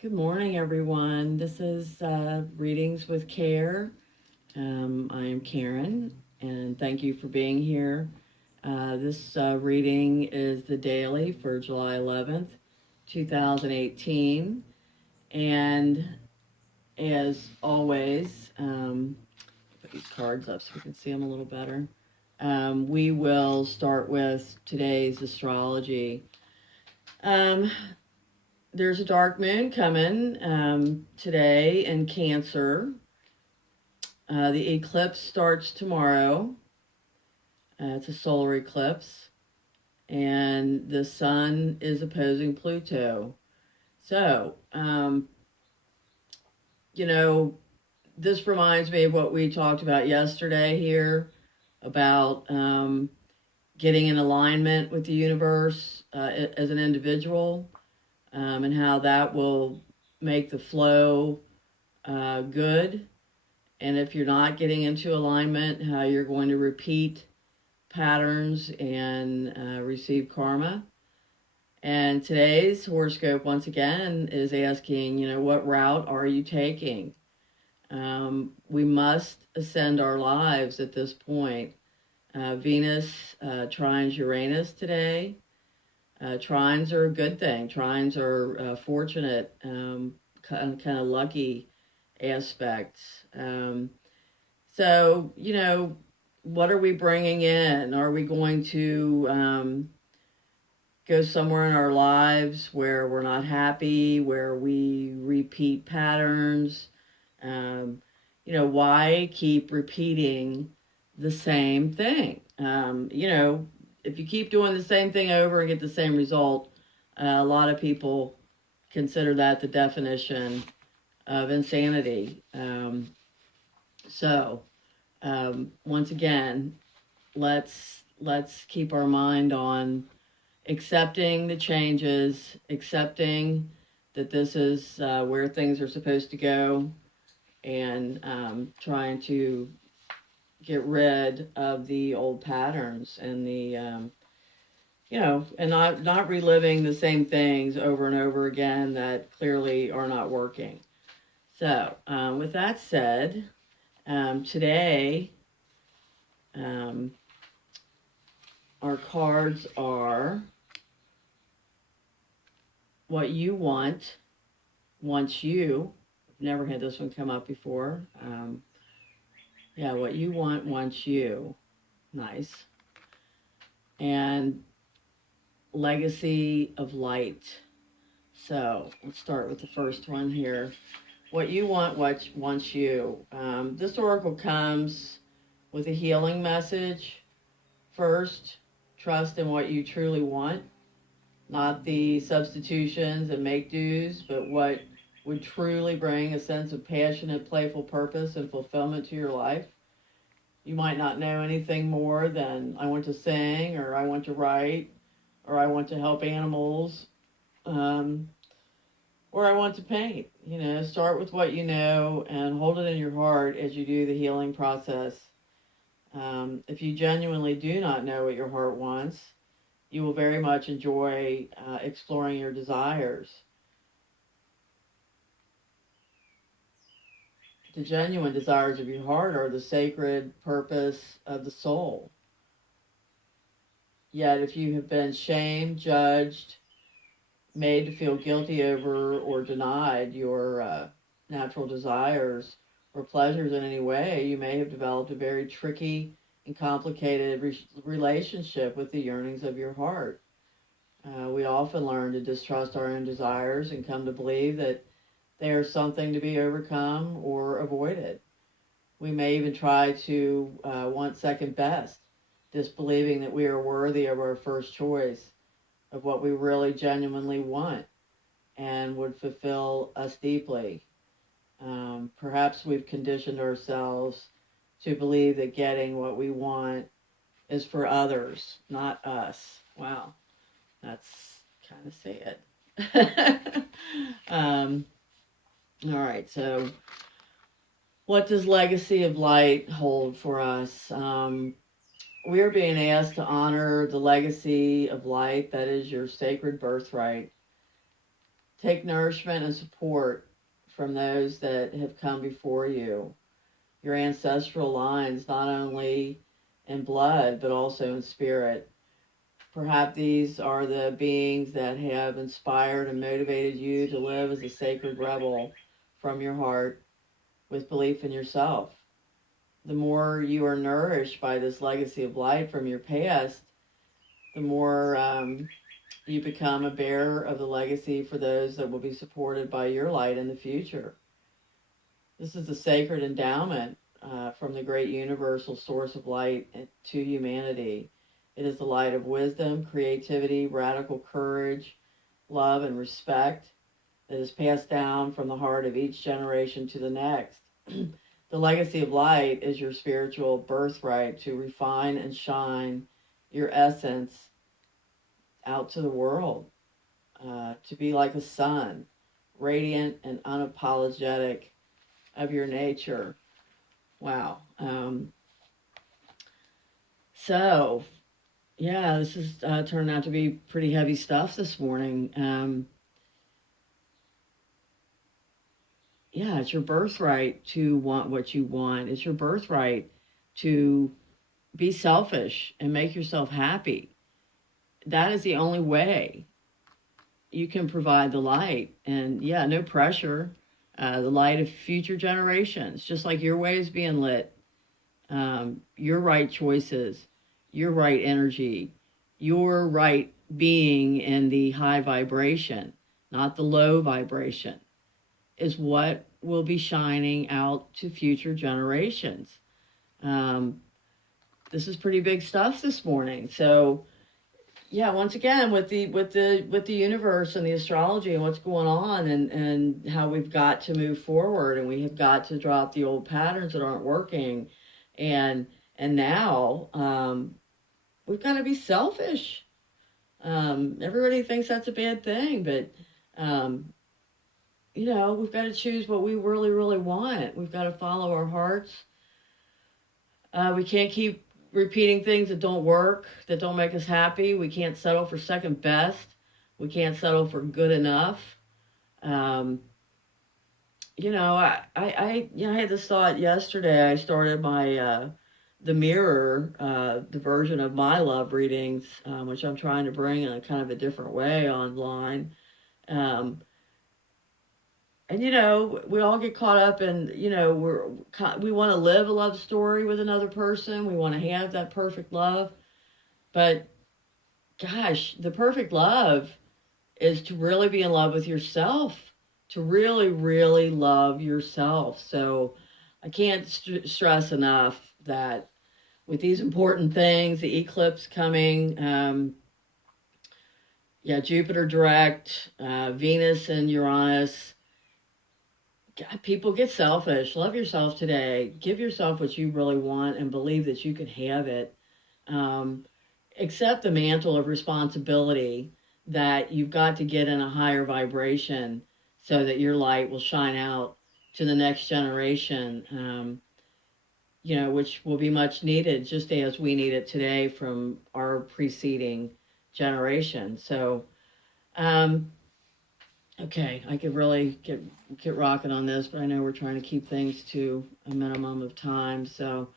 Good morning, everyone. This is Readings with Care. I am Karen, and thank you for being here. This reading is the daily for July 11th, 2018. And as always, put these cards up so we can see them a little better. We will start with today's astrology. Um, there's a dark moon coming today in Cancer. The eclipse starts tomorrow. It's a solar eclipse, and the sun is opposing Pluto. So, you know, this reminds me of what we talked about yesterday here about getting in alignment with the universe as an individual, and how that will make the flow good. And if you're not getting into alignment, how you're going to repeat patterns and receive karma. And today's horoscope, once again, is asking, what route are you taking? We must ascend our lives at this point. Venus trines Uranus today. Trines are a good thing. Trines are fortunate, kind of lucky aspects. So, what are we bringing in? Are we going to go somewhere in our lives where we're not happy, where we repeat patterns? Why keep repeating the same thing? If you keep doing the same thing over and get the same result, a lot of people consider that the definition of insanity. Once again, let's keep our mind on accepting the changes, accepting that this is where things are supposed to go, and trying to get rid of the old patterns and and not reliving the same things over and over again that clearly are not working. So, with that said, today um, our cards are what you want wants you. I've never had this one come up before. Yeah, what you want wants you. Nice. And legacy of light. So let's start with the first one here. What you want wants you. This oracle comes with a healing message. First, trust in what you truly want, not the substitutions and make do's, but what would truly bring a sense of passionate, playful purpose and fulfillment to your life. You might not know anything more than I want to sing, or I want to write, or I want to help animals, um, or I want to paint. Start with what you know and hold it in your heart as you do the healing process. If you genuinely do not know what your heart wants, you will very much enjoy exploring your desires. The genuine desires of your heart are the sacred purpose of the soul. Yet, if you have been shamed, judged, made to feel guilty over, or denied your natural desires or pleasures in any way, you may have developed a very tricky and complicated relationship with the yearnings of your heart. We often learn to distrust our own desires and come to believe that they are something to be overcome or avoided. We may even try to want second best, disbelieving that we are worthy of our first choice, of what we really genuinely want and would fulfill us deeply. Perhaps we've conditioned ourselves to believe that getting what we want is for others, not us. Wow, that's kind of sad. All right, so what does legacy of light hold for us? We are being asked to honor the legacy of light that is your sacred birthright. Take nourishment and support from those that have come before you, your ancestral lines, not only in blood, but also in spirit. Perhaps these are the beings that have inspired and motivated you to live as a sacred rebel from your heart with belief in yourself. The more you are nourished by this legacy of light from your past, the more you become a bearer of the legacy for those that will be supported by your light in the future. This is a sacred endowment from the great universal source of light to humanity. It is the light of wisdom, creativity, radical courage, love, and respect that is passed down from the heart of each generation to the next. The legacy of light is your spiritual birthright to refine and shine your essence out to the world, to be like a sun, radiant and unapologetic of your nature. Wow. So, yeah, this has turned out to be pretty heavy stuff this morning. Yeah, it's your birthright to want what you want. It's your birthright to be selfish and make yourself happy. That is the only way you can provide the light. And yeah, no pressure. The light of future generations, just like your way is being lit. Your right choices, your right energy, your right being in the high vibration, not the low vibration, is what will be shining out to future generations. This is pretty big stuff this morning. So yeah, once again, with the universe and the astrology and what's going on, and how we've got to move forward, and we have got to drop the old patterns that aren't working, and now we've got to be selfish. Everybody thinks that's a bad thing, but we've got to choose what we really, really want. We've got to follow our hearts. We can't keep repeating things that don't work, that don't make us happy. We can't settle for second best. We can't settle for good enough. I had this thought yesterday. I started my the mirror, the version of my love readings, which I'm trying to bring in a kind of a different way online. And we all get caught up in, we want to live a love story with another person. We want to have that perfect love. But gosh, the perfect love is to really be in love with yourself, to really, really love yourself. So I can't stress enough that with these important things, the eclipse coming, Jupiter direct, Venus and Uranus, God, people, get selfish. Love yourself today. Give yourself what you really want and believe that you can have it. Accept the mantle of responsibility that you've got to get in a higher vibration so that your light will shine out to the next generation, which will be much needed, just as we need it today from our preceding generation. So, okay, I could really get rocking on this, but I know we're trying to keep things to a minimum of time. So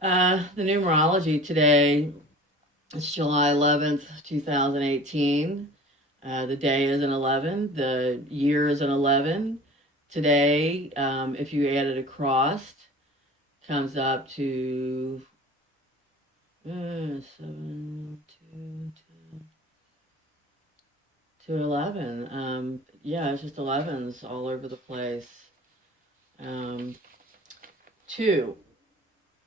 the numerology today is July 11th, 2018. The day is an 11. The year is an 11. Today, if you added a cross, comes up to 7, 2, 10. To 11. It's just 11s all over the place. 2,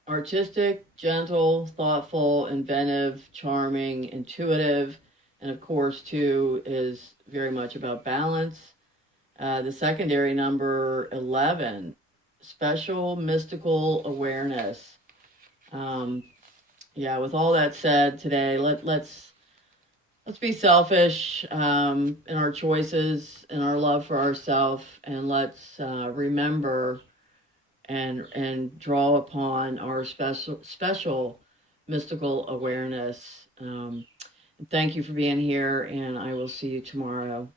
artistic, gentle, thoughtful, inventive, charming, intuitive. And of course, 2 is very much about balance. The secondary number 11, special mystical awareness. With all that said today, let's be selfish in our choices and our love for ourselves, and let's remember and draw upon our special mystical awareness. Thank you for being here, and I will see you tomorrow.